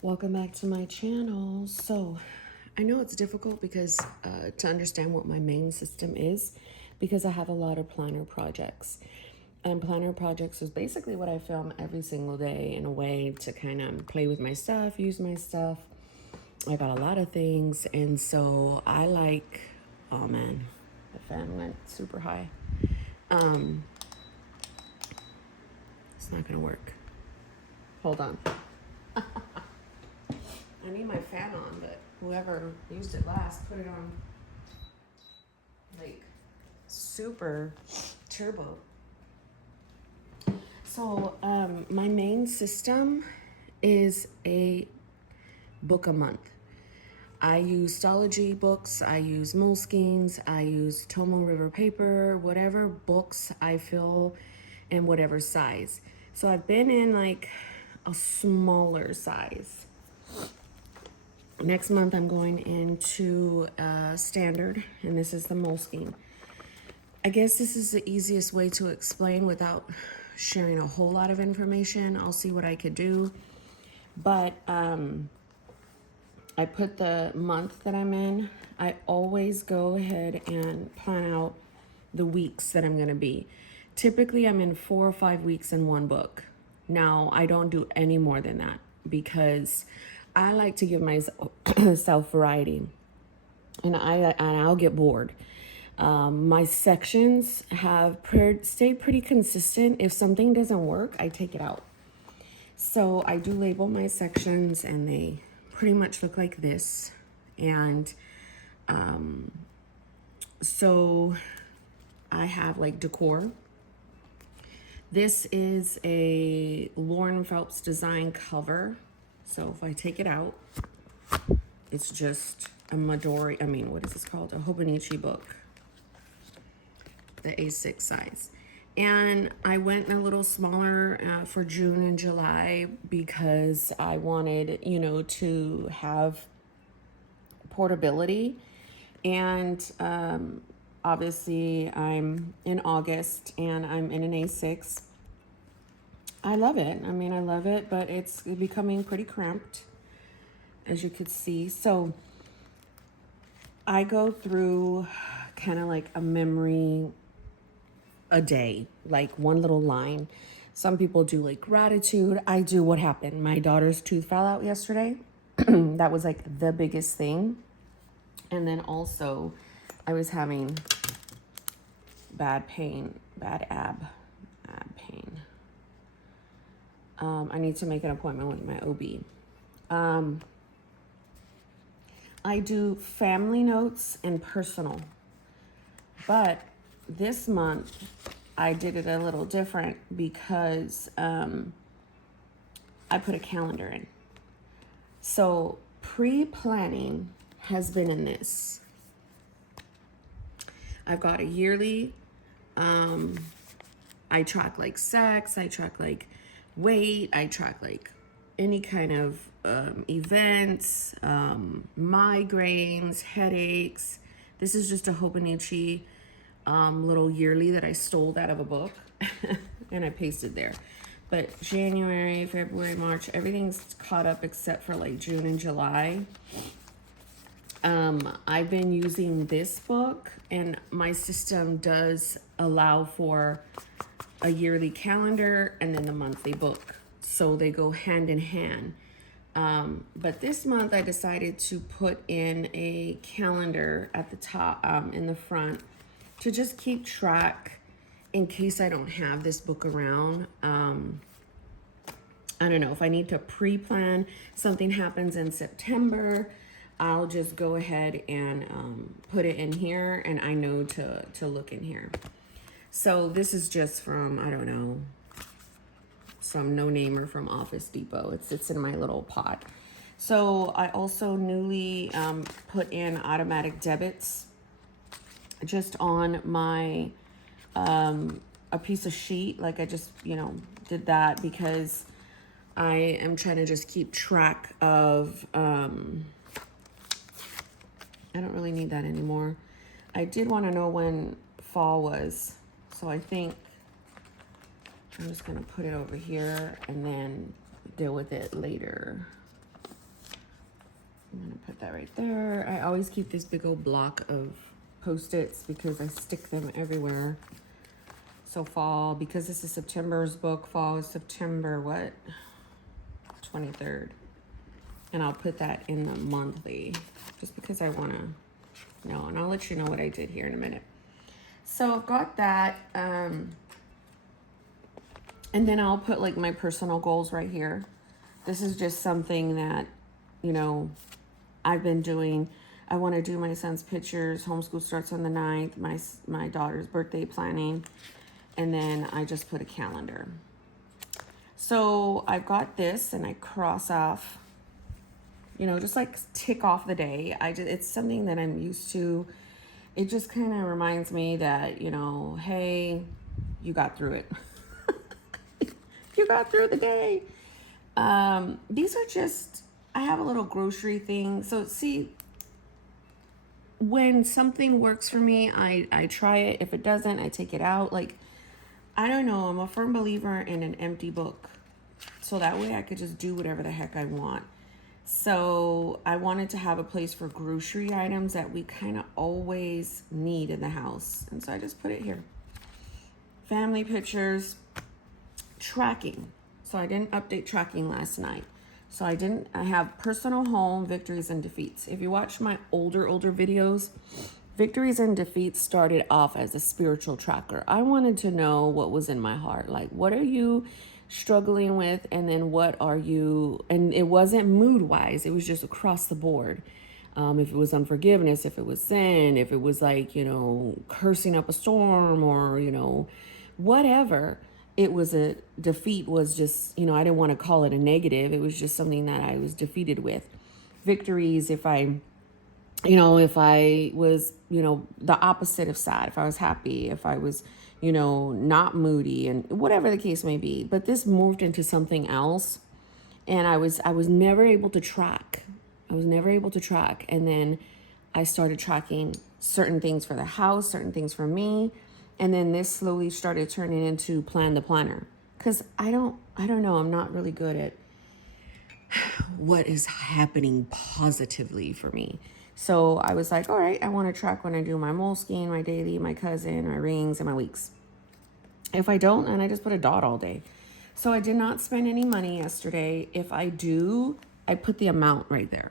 Welcome back to my channel. So I know it's difficult because to understand what my main system is because I have a lot of planner projects. And planner projects is basically what I film every single day in a way to kind of play with my stuff, use my stuff. I got a lot of things, and so I like, oh man, the fan went super high. It's not gonna work. Hold on. I need my fan on, but whoever used it last put it on like super turbo. So my main system is a book a month. I use Stalogy books, I use Moleskines, I use Tomo River paper, whatever books I feel in whatever size. So I've been in like a smaller size. Next month I'm going into standard, and this is the Moleskine. I guess this is the easiest way to explain without sharing a whole lot of information. I'll see what I could do. But I put the month that I'm in. I always go ahead and plan out the weeks that I'm going to be. Typically, I'm in 4 or 5 weeks in one book. Now, I don't do any more than that because I like to give myself variety, and I'll get bored. My sections have stayed pretty consistent. If something doesn't work, I take it out. So I do label my sections, and they pretty much look like this. And so I have like decor. This is a Lauren Phelps design cover. So if I take it out, it's just a Midori, what is this called? A Hobonichi book, the A6 size. And I went a little smaller for June and July because I wanted, to have portability. And obviously I'm in August and I'm in an A6. I love it. I love it, but it's becoming pretty cramped, as you could see. So I go through kind of like a memory a day, like one little line. Some people do like gratitude. I do what happened. My daughter's tooth fell out yesterday. That was like the biggest thing. And then also I was having bad ab pain. I need to make an appointment with my OB. I do family notes and personal, but this month I did it a little different because I put a calendar in. So pre-planning has been in this. I've got a yearly. I track like sex, I track like weight, I track like any kind of events, migraines, headaches. This is just a Hobonichi little yearly that I stole out of a book and I pasted there. But January, February, March, everything's caught up except for like June and July. I've been using this book, and my system does allow for a yearly calendar and then the monthly book. So they go hand in hand. But this month I decided to put in a calendar at the top, in the front, to just keep track in case I don't have this book around. I don't know, if I need to pre-plan, something happens in September, I'll just go ahead and put it in here, and I know to look in here. So this is just from, I don't know, some no-namer from Office Depot. It sits in my little pot. So I also newly put in automatic debits just on my, a piece of sheet. Like I just, did that because I am trying to just keep track of, I don't really need that anymore. I did want to know when fall was. So I think I'm just going to put it over here and then deal with it later. I'm gonna put that right there. I always keep this big old block of Post-its because I stick them everywhere. So fall, because this is September's book, fall is September, what? 23rd. And I'll put that in the monthly just because I want to know. And I'll let you know what I did here in a minute. So I've got that. And then I'll put like my personal goals right here. This is just something that, you know, I've been doing. I want to do my son's pictures. Homeschool starts on the 9th. My daughter's birthday planning. And then I just put a calendar. So I've got this and I cross off, you know, just like tick off the day. It's something that I'm used to. It just kind of reminds me that, you know, hey, you got through it. You got through the day. These are just, I have a little grocery thing. So see, when something works for me, I try it. If it doesn't, I take it out. Like, I don't know. I'm a firm believer in an empty book. So that way I could just do whatever the heck I want. So I wanted to have a place for grocery items that we kind of always need in the house. And so I just put it here. Family pictures, tracking. So I didn't update tracking last night. So I have personal home, victories and defeats. If you watch my older videos, victories and defeats started off as a spiritual tracker. I wanted to know what was in my heart. Like, what are you struggling with? And then what are you, and it wasn't mood wise. It was just across the board. If it was unforgiveness, if it was sin, if it was like, you know, cursing up a storm or, you know, whatever. It was a defeat was just, you know, I didn't want to call it a negative. It was just something that I was defeated with. Victories, if I was, you know, the opposite of sad, if I was happy, if I was, you know, not moody and whatever the case may be. But this moved into something else. And I was never able to track. And then I started tracking certain things for the house, certain things for me. And then this slowly started turning into Plan the Planner. Because I don't know, I'm not really good at what is happening positively for me. So I was like, all right, I want to track when I do my Moleskine, my daily, my cousin, my rings, and my weeks. If I don't, and I just put a dot all day. So I did not spend any money yesterday. If I do, I put the amount right there.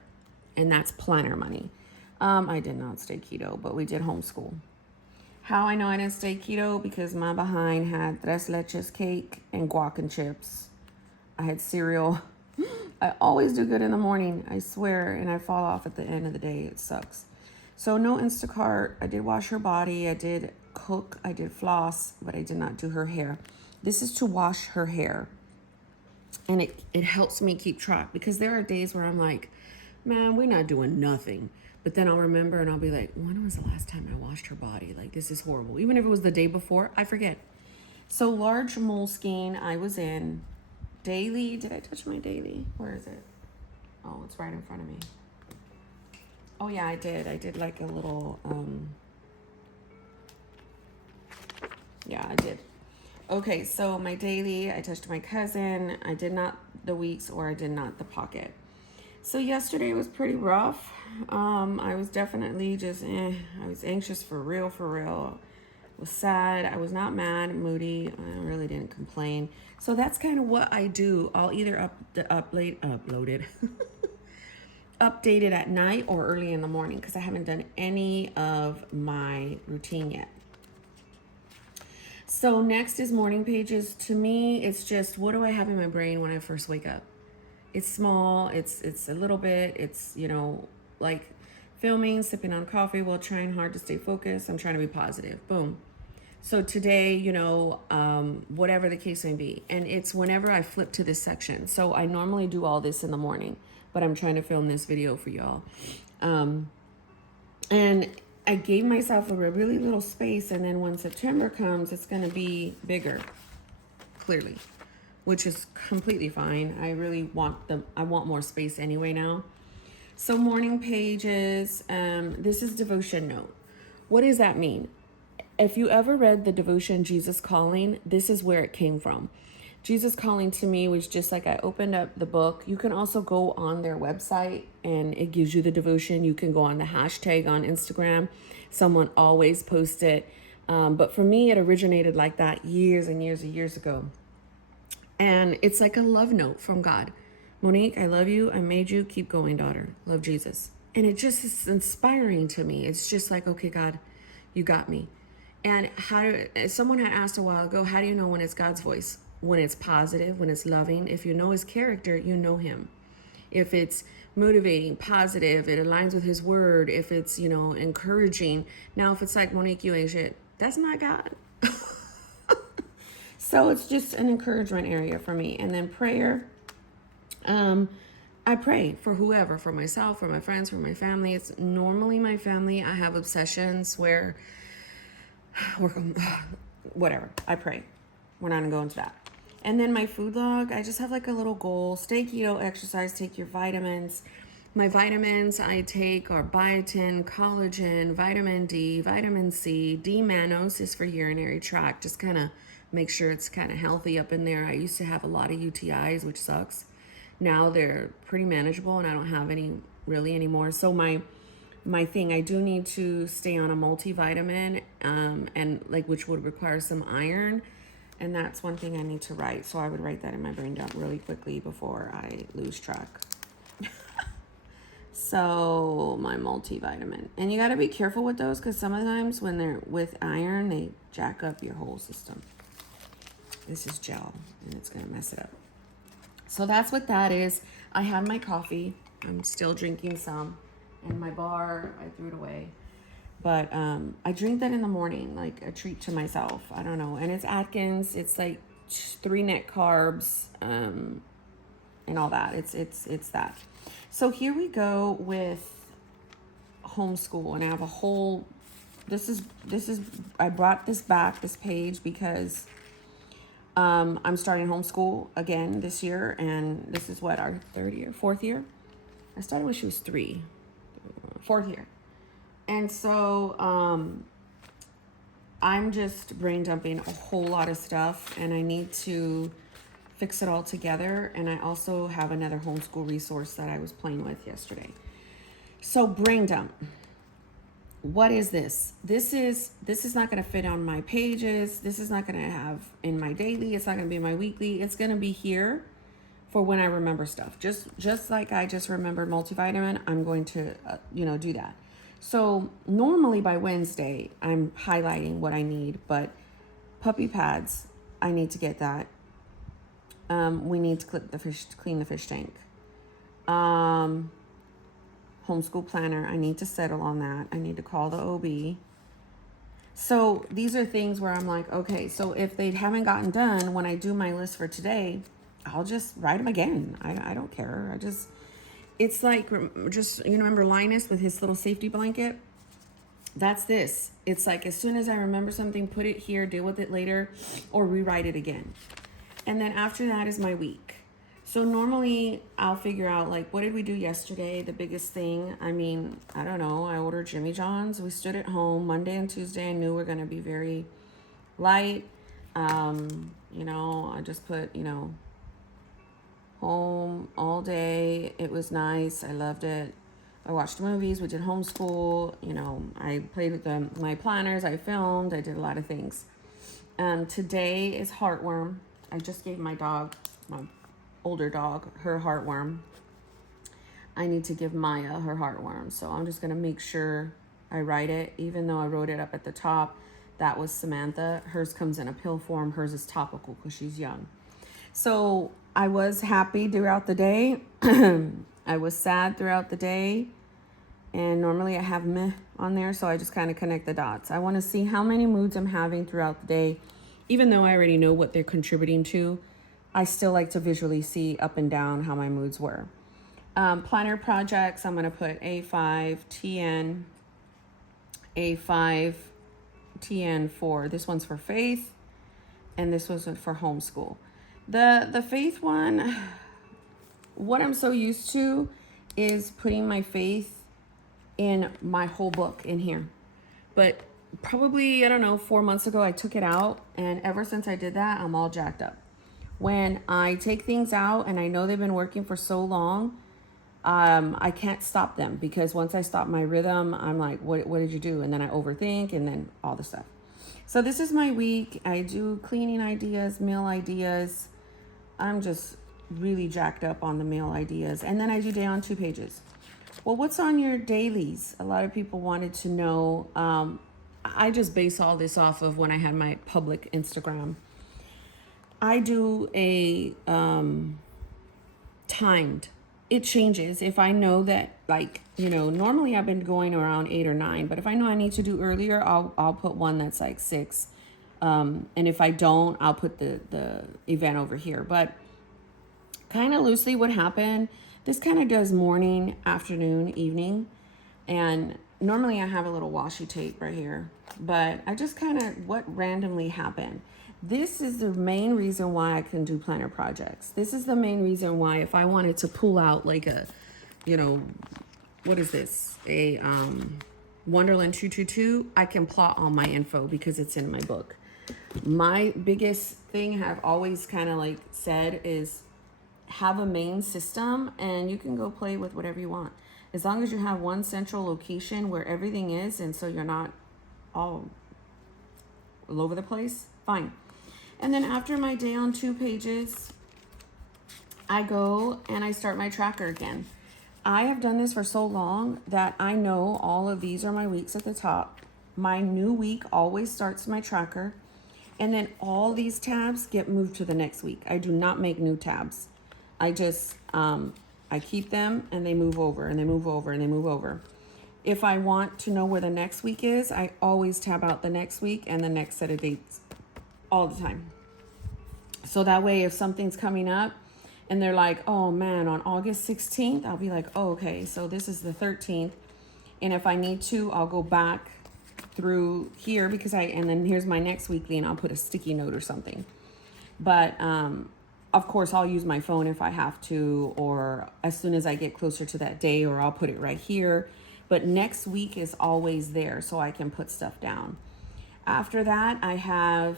And that's planner money. I did not stay keto, but we did homeschool. How I know I didn't stay keto? Because my behind had tres leches cake and guac and chips. I had cereal. I always do good in the morning, I swear, and I fall off at the end of the day. It sucks. So no Instacart. I did wash her body. I did cook. I did floss, but I did not do her hair. This is to wash her hair. And it helps me keep track because there are days where I'm like, man, we're not doing nothing. But then I'll remember and I'll be like, when was the last time I washed her body? Like, this is horrible. Even if it was the day before, I forget. So large Moleskine I was in. Daily, did I touch my daily? Where is it? Oh, it's right in front of me. Oh yeah, I did like a little, yeah, I did. Okay, so my daily, I touched my cousin. I did not the weeks, or I did not the pocket. So yesterday was pretty rough. I was definitely just, I was anxious for real. Was sad. I was not mad, moody. I really didn't complain. So that's kind of what I do. I'll either upload it, update it at night or early in the morning because I haven't done any of my routine yet. So next is morning pages. To me, it's just, what do I have in my brain when I first wake up? It's small. It's a little bit. It's, you know, like filming, sipping on coffee while trying hard to stay focused. I'm trying to be positive. Boom. So today, you know, whatever the case may be. And it's whenever I flip to this section. So I normally do all this in the morning, but I'm trying to film this video for y'all. And I gave myself a really little space. And then when September comes, it's going to be bigger, clearly, which is completely fine. I really want I want more space anyway now. So morning pages, this is devotion note. What does that mean? If you ever read the devotion, Jesus Calling, this is where it came from. Jesus Calling to me was just like I opened up the book. You can also go on their website and it gives you the devotion. You can go on the hashtag on Instagram. Someone always posts it. But for me, it originated like that years and years and years ago. And it's like a love note from God. Monique, I love you. I made you. Keep going, daughter. Love Jesus. And it just is inspiring to me. It's just like, okay, God, you got me. And someone had asked a while ago, how do you know when it's God's voice? When it's positive, when it's loving. If you know his character, you know him. If it's motivating, positive, it aligns with his word. If it's, encouraging. Now, if it's like, Monique, you ain't shit, that's not God. So it's just an encouragement area for me. And then prayer. I pray for whoever, for myself, for my friends, for my family. It's normally my family. I have obsessions where, whatever, I pray. We're not gonna go into that. And then my food log, I just have like a little goal. Stay keto, exercise, take your vitamins. My vitamins I take are biotin, collagen, vitamin D, vitamin C. D-mannose is for urinary tract. Just kind of make sure it's kind of healthy up in there. I used to have a lot of UTIs, which sucks. Now they're pretty manageable and I don't have any really anymore. So my thing, I do need to stay on a multivitamin, and like, which would require some iron. And that's one thing I need to write. So I would write that in my brain dump really quickly before I lose track. So my multivitamin. And you got to be careful with those because sometimes when they're with iron, they jack up your whole system. This is gel and it's going to mess it up. So that's what that is. I had my coffee. I'm still drinking some. And my bar, I threw it away. But I drink that in the morning, like a treat to myself. I don't know. And it's Atkins. It's like 3 net carbs, and all that. It's that. So here we go with homeschool. And I have a whole, this is, I brought this page because I'm starting homeschool again this year. And this is what, our 4th year? I started when she was 3. 4th year. And so I'm just brain dumping a whole lot of stuff and I need to fix it all together. And I also have another homeschool resource that I was playing with yesterday. So brain dump. What is this? This is not going to fit on my pages. This is not going to have in my daily. It's not going to be in my weekly. It's going to be here for when I remember stuff. Just like I just remembered multivitamin, I'm going to, do that. So normally by Wednesday, I'm highlighting what I need, but puppy pads, I need to get that. We need to clean the fish tank. Homeschool planner, I need to settle on that. I need to call the OB. So these are things where I'm like, okay, so if they haven't gotten done, when I do my list for today, I'll just write them again. I don't care. It's like, just, remember Linus with his little safety blanket? That's this. It's like, as soon as I remember something, put it here, deal with it later, or rewrite it again. And then after that is my week. So normally I'll figure out, like, what did we do yesterday? The biggest thing, I don't know. I ordered Jimmy John's. We stood at home Monday and Tuesday. I knew we were going to be very light. I just put, home all day. It was nice. I loved it. I watched movies. We did homeschool. I played with my planners. I filmed. I did a lot of things. Today is heartworm. I just gave my dog, my older dog, her heartworm. I need to give Maya her heartworm. So I'm just going to make sure I write it, even though I wrote it up at the top. That was Samantha. Hers comes in a pill form. Hers is topical because she's young. So I was happy throughout the day. I was sad throughout the day. And normally I have meh on there, so I just kind of connect the dots. I want to see how many moods I'm having throughout the day. Even though I already know what they're contributing to, I still like to visually see up and down how my moods were. Planner projects, I'm going to put A5, TN, A5, TN4. This one's for faith, and this was for homeschool. The faith one, what I'm so used to is putting my faith in my whole book in here. But probably, 4 months ago, I took it out. And ever since I did that, I'm all jacked up. when I take things out and I know they've been working for so long, I can't stop them, because once I stop my rhythm, I'm like, what did you do? And then I overthink, and then all the stuff. So this is my week. I do cleaning ideas, meal ideas. I'm just really jacked up on the meal ideas. And then I do day on 2 pages. Well, what's on your dailies? A lot of people wanted to know. I just base all this off of when I had my public Instagram. I do a timed. It changes. If I know that, like, normally I've been going around 8 or 9, but if I know I need to do earlier, I'll put one that's like 6. And if I don't, I'll put the event over here. But kind of loosely what happened, this kind of does morning, afternoon, evening. And normally I have a little washi tape right here, but I just kind of what randomly happened. This is the main reason why I can do planner projects. This is the main reason why if I wanted to pull out like a, what is this? A Wonderland 222, I can plot all my info because it's in my book. My biggest thing I've always kind of like said is have a main system and you can go play with whatever you want. As long as you have one central location where everything is, and so you're not all over the place, fine. And then after my day on 2 pages, I go and I start my tracker again. I have done this for so long that I know all of these are my weeks at the top. My new week always starts my tracker. And then all these tabs get moved to the next week. I do not make new tabs. I just, I keep them and they move over and they move over and they move over. If I want to know where the next week is, I always tab out the next week and the next set of dates all the time. So that way, if something's coming up and they're like, oh man, on August 16th, I'll be like, oh, okay, so this is the 13th. And if I need to, I'll go back through here and then here's my next weekly and I'll put a sticky note or something. But, of course, I'll use my phone if I have to, or as soon as I get closer to that day, or I'll put it right here. But next week is always there so I can put stuff down. After that, I have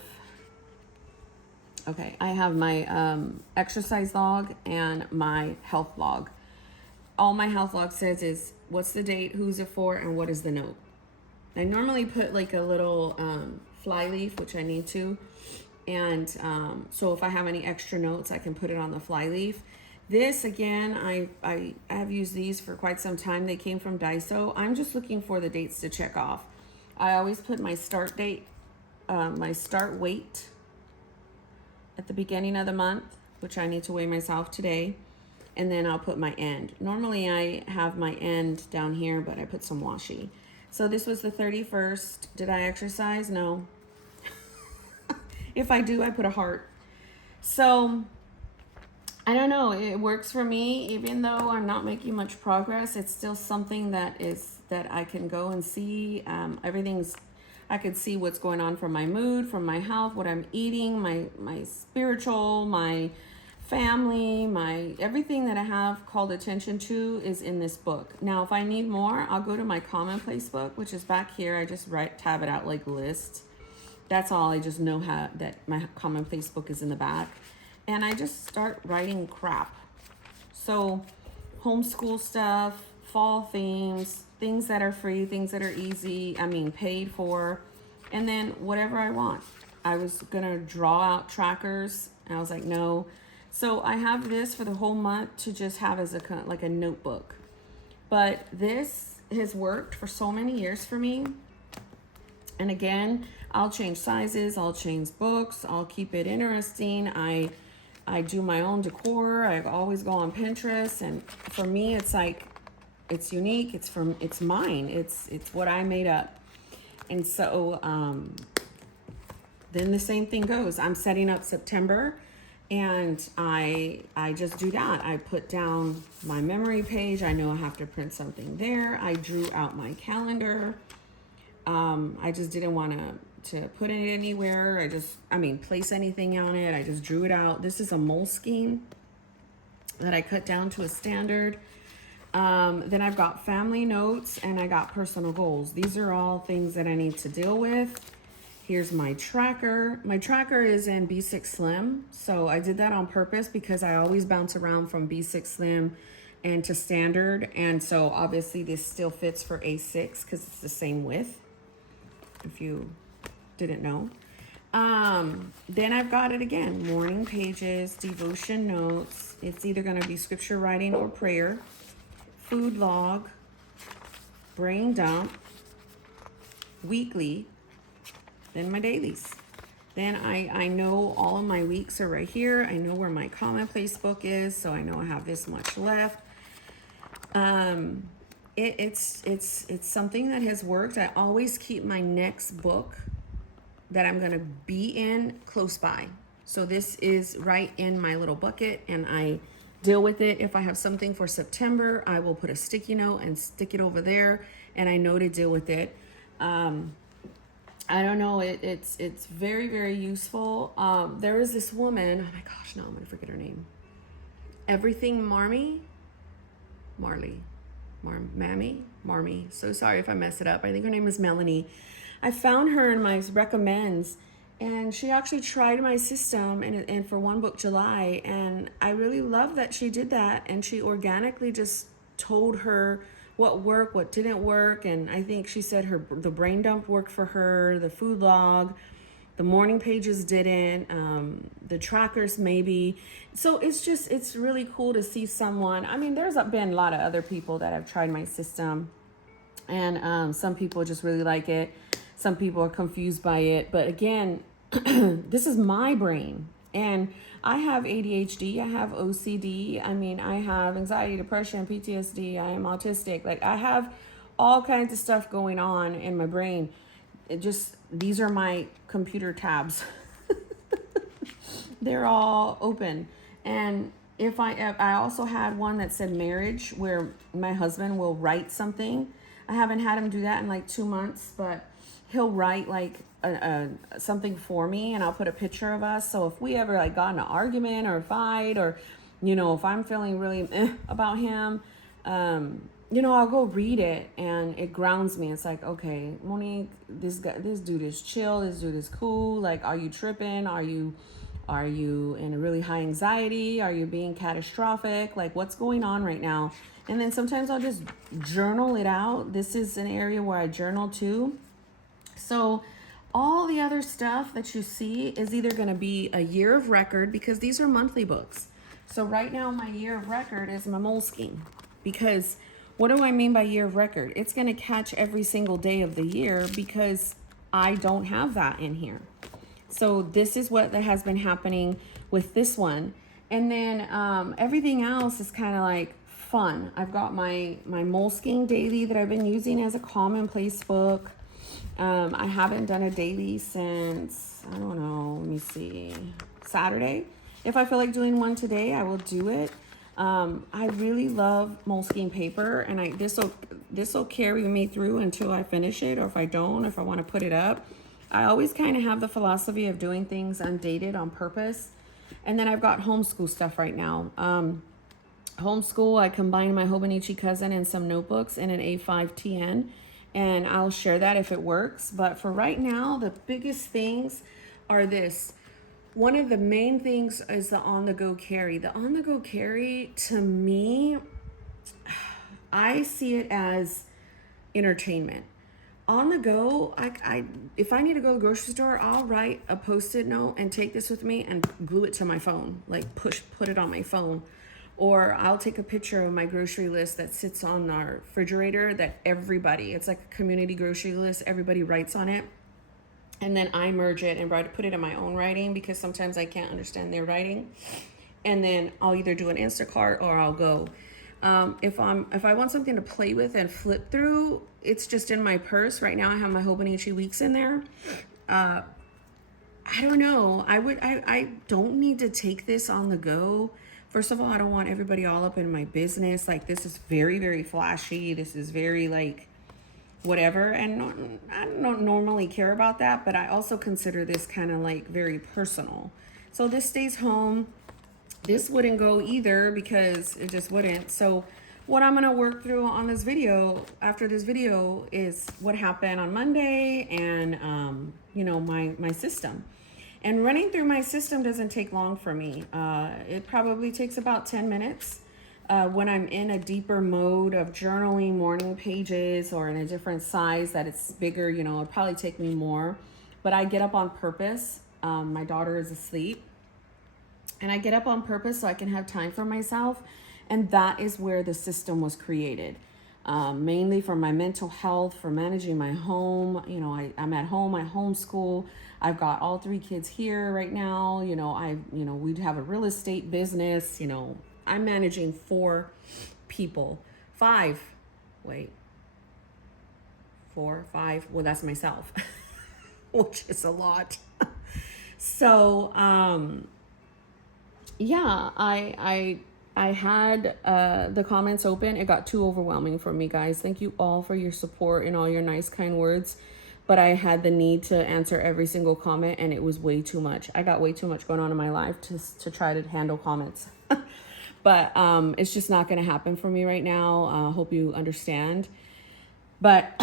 my exercise log and my health log. All my health log says is what's the date, who's it for, and what is the note. I normally put like a little fly leaf, which I need to. And so if I have any extra notes, I can put it on the fly leaf. This, again, I have used these for quite some time. They came from Daiso. I'm just looking for the dates to check off. I always put my start date, my start weight at the beginning of the month, which I need to weigh myself today. And then I'll put my end. Normally I have my end down here, but I put some washi. So this was the 31st. Did I exercise? No. If I do, I put a heart. So I don't know, it works for me. Even though I'm not making much progress, it's still something that I can go and see. I could see what's going on from my mood, from my health, what I'm eating, my spiritual, my family, my everything that I have called attention to is in this book. Now, if I need more, I'll go to my commonplace book, which is back here. I just tab it out like list. That's all. I just know that my commonplace book is in the back. And I just start writing crap. So homeschool stuff, fall themes, things that are free, things that are easy, paid for, and then whatever I want. I was gonna draw out trackers, and I was like, no. So I have this for the whole month to just have as a notebook. But this has worked for so many years for me. And again, I'll change sizes, I'll change books, I'll keep it interesting. I do my own decor. I always go on Pinterest, and for me, it's like, it's unique. It's mine. It's what I made up. And so, then the same thing goes. I'm setting up September, and I just do that. I put down my memory page. I know I have to print something there. I drew out my calendar. I just didn't want to put it anywhere. Place anything on it. I just drew it out. This is a Moleskine that I cut down to a standard. Then I've got family notes and I got personal goals. These are all things that I need to deal with. Here's my tracker. My tracker is in B6 Slim. So I did that on purpose because I always bounce around from B6 Slim and to standard. And so obviously this still fits for A6 because it's the same width, if you didn't know. Then I've got it again, morning pages, devotion notes. It's either going to be scripture writing or prayer, food log, brain dump, weekly, then my dailies. Then I know all of my weeks are right here. I know where my commonplace book is, so I know I have this much left. It's something that has worked. I always keep my next book that I'm gonna be in close by. So this is right in my little bucket, and I deal with it. If I have something for September, I will put a sticky note and stick it over there, and I know to deal with it. I don't know, it's very, very useful. There is this woman, oh my gosh, now I'm gonna forget her name. Everything Marmy, so sorry if I mess it up. I think her name is Melanie. I found her in my recommends, and she actually tried my system and for One Book July, and I really love that she did that, and she organically just told her what worked, what didn't work. And I think she said the brain dump worked for her, the food log, the morning pages didn't, the trackers maybe. So it's really cool to see someone. I mean, there's been a lot of other people that have tried my system, and some people just really like it. Some people are confused by it. But again, this is my brain. And I have ADHD, I have OCD, I mean, I have anxiety, depression, PTSD, I am autistic. Like, I have all kinds of stuff going on in my brain. These are my computer tabs. They're all open. And if I also had one that said marriage, where my husband will write something. I haven't had him do that in like 2 months, but he'll write like something for me, and I'll put a picture of us. So if we ever like got in an argument or a fight, or, you know, if I'm feeling really about him, you know, I'll go read it, and it grounds me. It's like, okay, Monique, this dude is chill. This dude is cool. Like, are you tripping? Are you in a really high anxiety? Are you being catastrophic? Like, what's going on right now? And then sometimes I'll just journal it out. This is an area where I journal too. So all the other stuff that you see is either going to be a year of record, because these are monthly books. So right now my year of record is my Moleskine, because what do I mean by year of record? It's going to catch every single day of the year, because I don't have that in here. So this is what has been happening with this one. And then everything else is kind of like fun. I've got my Moleskine daily that I've been using as a commonplace book. I haven't done a daily since, I don't know, let me see, Saturday. If I feel like doing one today, I will do it. I really love Moleskine paper, and this will carry me through until I finish it, or if I don't, if I want to put it up. I always kind of have the philosophy of doing things undated on purpose. And then I've got homeschool stuff right now. Homeschool, I combine my Hobonichi cousin and some notebooks in an A5 TN, and I'll share that if it works. But for right now, the biggest things are this. One of the main things is the on-the-go carry. The on-the-go carry, to me, I see it as entertainment. On the go, if I need to go to the grocery store, I'll write a Post-it note and take this with me and glue it to my phone, like put it on my phone. Or I'll take a picture of my grocery list that sits on our refrigerator that it's like a community grocery list, everybody writes on it. And then I merge it and put it in my own writing, because sometimes I can't understand their writing. And then I'll either do an Instacart or I'll go. If I want something to play with and flip through, it's just in my purse. Right now I have my Hobonichi weeks in there. I don't know. I don't need to take this on the go. First of all, I don't want everybody all up in my business. Like, this is very, very flashy. This is very like whatever. And I don't normally care about that, but I also consider this kind of like very personal. So this stays home. This wouldn't go either, because it just wouldn't. So what I'm gonna work through on this video after this video is what happened on Monday and you know, my system. And running through my system doesn't take long for me. It probably takes about 10 minutes. When I'm in a deeper mode of journaling morning pages or in a different size that it's bigger, you know, it'll probably take me more. But I get up on purpose. My daughter is asleep. And I get up on purpose so I can have time for myself. And that is where the system was created. Mainly for my mental health, for managing my home. You know, I'm at home, I homeschool. I've got all 3 kids here right now. You know, we'd have a real estate business. You know, I'm managing 4 people. 5, wait. 4, 5, well, that's myself, which is a lot. So, yeah, I had the comments open. It got too overwhelming for me, guys. Thank you all for your support and all your nice, kind words. But I had the need to answer every single comment, and it was way too much. I got way too much going on in my life to try to handle comments. But it's just not going to happen for me right now. Hope you understand. But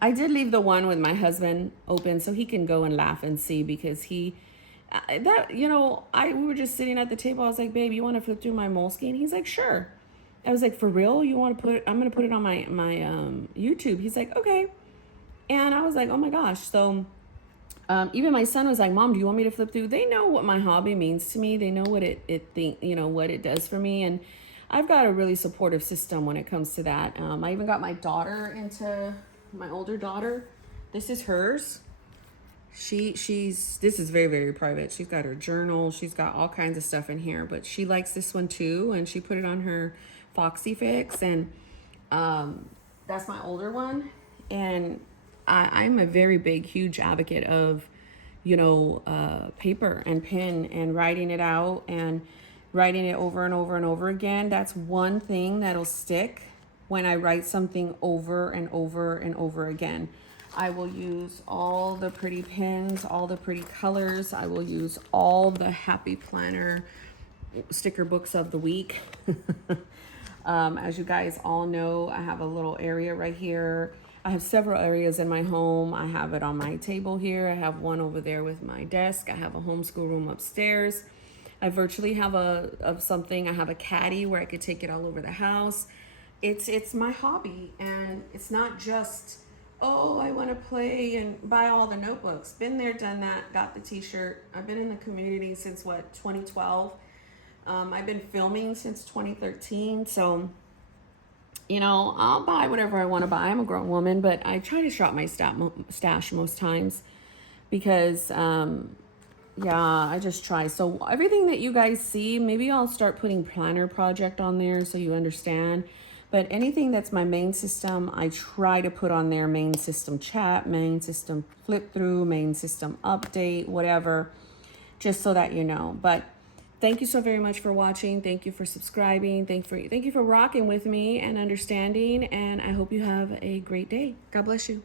I did leave the one with my husband open so he can go and laugh and see, because we were just sitting at the table. I was like, babe, you want to flip through my Moleskine? He's like, sure. I was like, for real? You want to I'm going to put it on my YouTube. He's like, okay. And I was like, oh my gosh. So even my son was like, Mom, do you want me to flip through? They know what my hobby means to me. They know what what it does for me. And I've got a really supportive system when it comes to that. I even got my daughter into, my older daughter. This is hers. This is very, very private. She's got her journal. She's got all kinds of stuff in here, but she likes this one too. And she put it on her Foxy Fix. And that's my older one. And I'm a very big, huge advocate of, paper and pen and writing it out and writing it over and over and over again. That's one thing that'll stick when I write something over and over and over again. I will use all the pretty pens, all the pretty colors. I will use all the Happy Planner sticker books of the week. As you guys all know, I have a little area right here. I have several areas in my home. I have it on my table here. I have one over there with my desk. I have a homeschool room upstairs. I virtually have I have a caddy where I could take it all over the house. It's my hobby, and it's not just, oh, I want to play and buy all the notebooks. Been there, done that, got the t-shirt. I've been in the community since 2012. I've been filming since 2013. So, I'll buy whatever I want to buy. I'm a grown woman, but I try to shop my stash most times because, I just try. So everything that you guys see, maybe I'll start putting planner project on there so you understand. But anything that's my main system, I try to put on there: main system chat, main system flip through, main system update, whatever, just so that you know. But thank you so very much for watching. Thank you for subscribing. Thank you for rocking with me and understanding. And I hope you have a great day. God bless you.